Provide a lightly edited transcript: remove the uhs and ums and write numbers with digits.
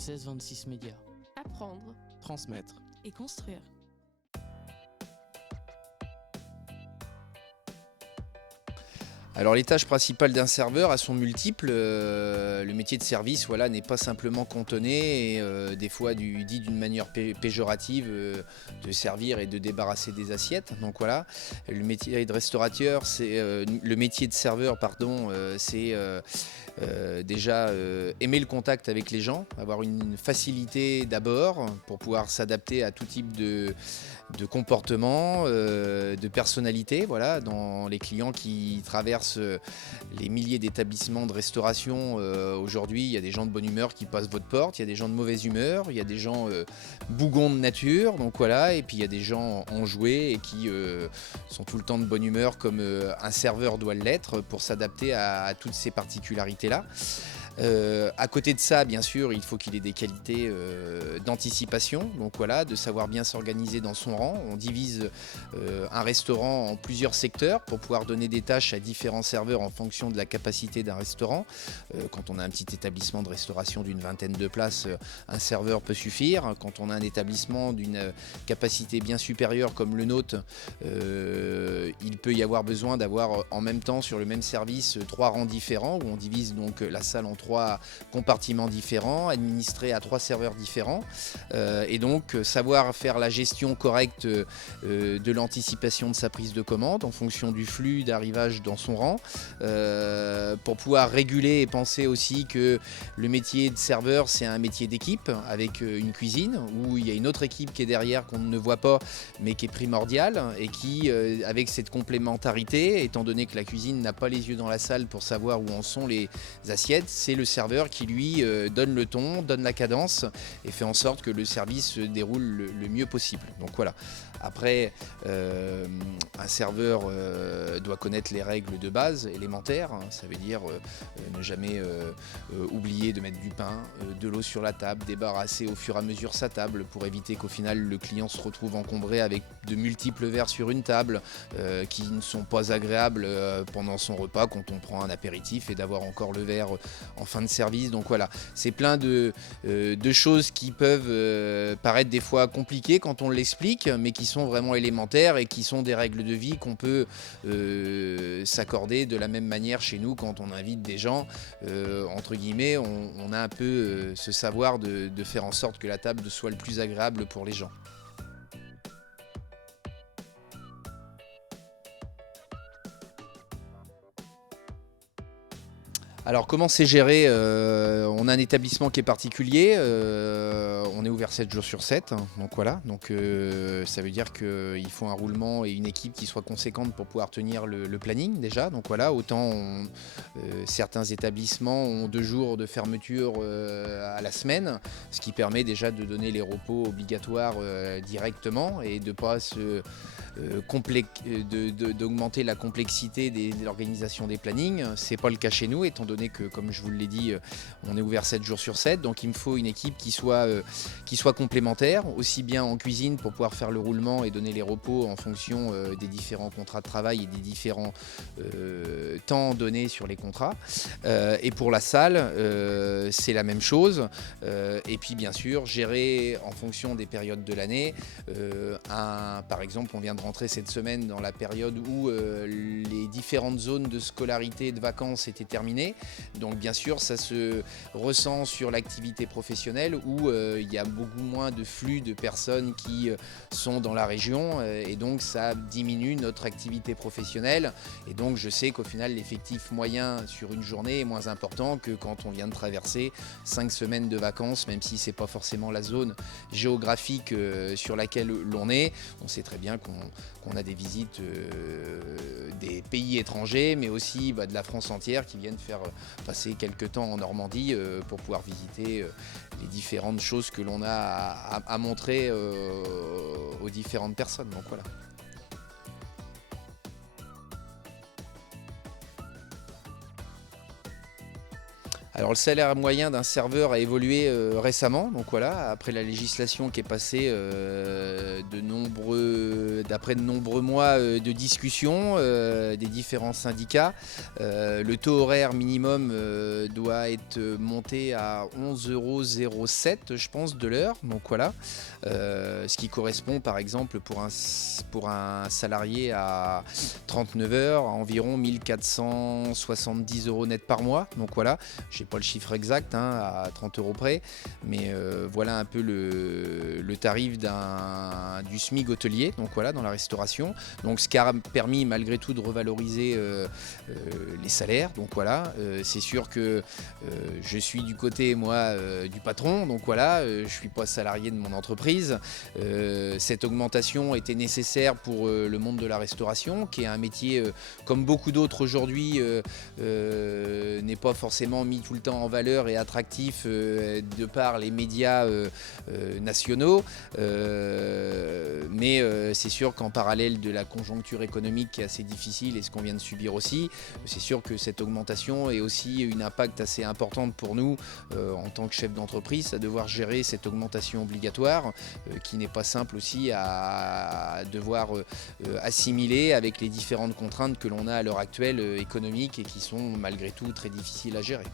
16-26 médias. Apprendre Transmettre. et construire. Alors les tâches principales d'un serveur, elles sont multiples. Le métier de service n'est pas simplement cantonné et des fois dit d'une manière péjorative de servir et de débarrasser des assiettes. Donc voilà, le métier de restaurateur, le métier de serveur, c'est déjà aimer le contact avec les gens, avoir une facilité d'abord pour pouvoir s'adapter à tout type de comportement, de personnalité, dans les clients qui traversent les milliers d'établissements de restauration. Aujourd'hui, il y a des gens de bonne humeur qui passent votre porte, il y a des gens de mauvaise humeur, il y a des gens bougons de nature, et puis il y a des gens enjoués et qui sont tout le temps de bonne humeur comme un serveur doit l'être pour s'adapter à toutes ces particularités-là. À côté de ça, bien sûr, il faut qu'il ait des qualités d'anticipation, de savoir bien s'organiser dans son rang. On divise un restaurant en plusieurs secteurs pour pouvoir donner des tâches à différents serveurs en fonction de la capacité d'un restaurant. Quand on a un petit établissement de restauration d'une vingtaine de places, un serveur peut suffire. Quand on a un établissement d'une capacité bien supérieure comme le nôtre, il peut y avoir besoin d'avoir en même temps sur le même service 3 rangs différents où on divise donc la salle en 3 compartiments différents, administrés à 3 serveurs différents, et donc savoir faire la gestion correcte de l'anticipation de sa prise de commande en fonction du flux d'arrivage dans son rang, pour pouvoir réguler et penser aussi que le métier de serveur c'est un métier d'équipe avec une cuisine où il y a une autre équipe qui est derrière qu'on ne voit pas mais qui est primordiale et qui avec cette complémentarité, étant donné que la cuisine n'a pas les yeux dans la salle pour savoir où en sont les assiettes, c'est le serveur qui lui donne le ton, donne la cadence et fait en sorte que le service se déroule le mieux possible. Donc voilà. Après, un serveur doit connaître les règles de base élémentaires. Ça veut dire ne jamais oublier de mettre du pain, de l'eau sur la table, débarrasser au fur et à mesure sa table pour éviter qu'au final le client se retrouve encombré avec de multiples verres sur une table qui ne sont pas agréables pendant son repas quand on prend un apéritif et d'avoir encore le verre en fin de service. Donc voilà, c'est plein de choses qui peuvent paraître des fois compliquées quand on l'explique, mais qui sont vraiment élémentaires et qui sont des règles de vie qu'on peut s'accorder de la même manière chez nous quand on invite des gens. Entre guillemets, on a un peu ce savoir de faire en sorte que la table soit le plus agréable pour les gens. Alors comment c'est géré? On a un établissement qui est particulier, on est ouvert 7 jours sur 7, donc voilà, ça veut dire qu'il faut un roulement et une équipe qui soit conséquente pour pouvoir tenir le planning déjà, donc voilà, autant certains établissements ont 2 jours de fermeture à la semaine, ce qui permet déjà de donner les repos obligatoires directement et de ne pas d'augmenter la complexité de l'organisation des plannings. C'est pas le cas chez nous, étant donné que, comme je vous l'ai dit, on est ouvert 7 jours sur 7, donc il me faut une équipe qui soit complémentaire, aussi bien en cuisine pour pouvoir faire le roulement et donner les repos en fonction des différents contrats de travail et des différents temps donnés sur les contrats. Et pour la salle, c'est la même chose. Et puis bien sûr, gérer en fonction des périodes de l'année. Par exemple, on vient de rentrer cette semaine dans la période où les différentes zones de scolarité et de vacances étaient terminées. Donc bien sûr, ça se ressent sur l'activité professionnelle où il y a beaucoup moins de flux de personnes qui sont dans la région et donc ça diminue notre activité professionnelle. Et donc je sais qu'au final, l'effectif moyen sur une journée est moins important que quand on vient de traverser 5 semaines de vacances, même si c'est pas forcément la zone géographique sur laquelle l'on est. On sait très bien qu'on a des visites des pays étrangers, mais aussi de la France entière qui viennent faire passer quelques temps en Normandie pour pouvoir visiter les différentes choses que l'on a à montrer aux différentes personnes. Donc voilà. Alors le salaire moyen d'un serveur a évolué récemment, donc voilà, après la législation qui est passée d'après de nombreux mois de discussion des différents syndicats. Le taux horaire minimum doit être monté à 11,07 €, je pense, de l'heure, donc voilà, ce qui correspond par exemple pour un salarié à 39 heures à environ 1470 € net par mois, donc voilà. Je n'ai pas le chiffre exact à 30 € près, mais voilà un peu le tarif du SMIC hôtelier, donc voilà, dans la restauration. Donc ce qui a permis malgré tout de revaloriser les salaires, donc voilà. C'est sûr que je suis du côté moi du patron, donc voilà, je suis pas salarié de mon entreprise. Cette augmentation était nécessaire pour le monde de la restauration, qui est un métier comme beaucoup d'autres aujourd'hui n'est pas forcément mis tout le temps en valeur et attractif de par les médias nationaux, mais c'est sûr qu'en parallèle de la conjoncture économique qui est assez difficile et ce qu'on vient de subir aussi, c'est sûr que cette augmentation est aussi une impact assez importante pour nous en tant que chef d'entreprise à devoir gérer cette augmentation obligatoire qui n'est pas simple aussi à devoir assimiler avec les différentes contraintes que l'on a à l'heure actuelle économiques et qui sont malgré tout très difficiles à gérer.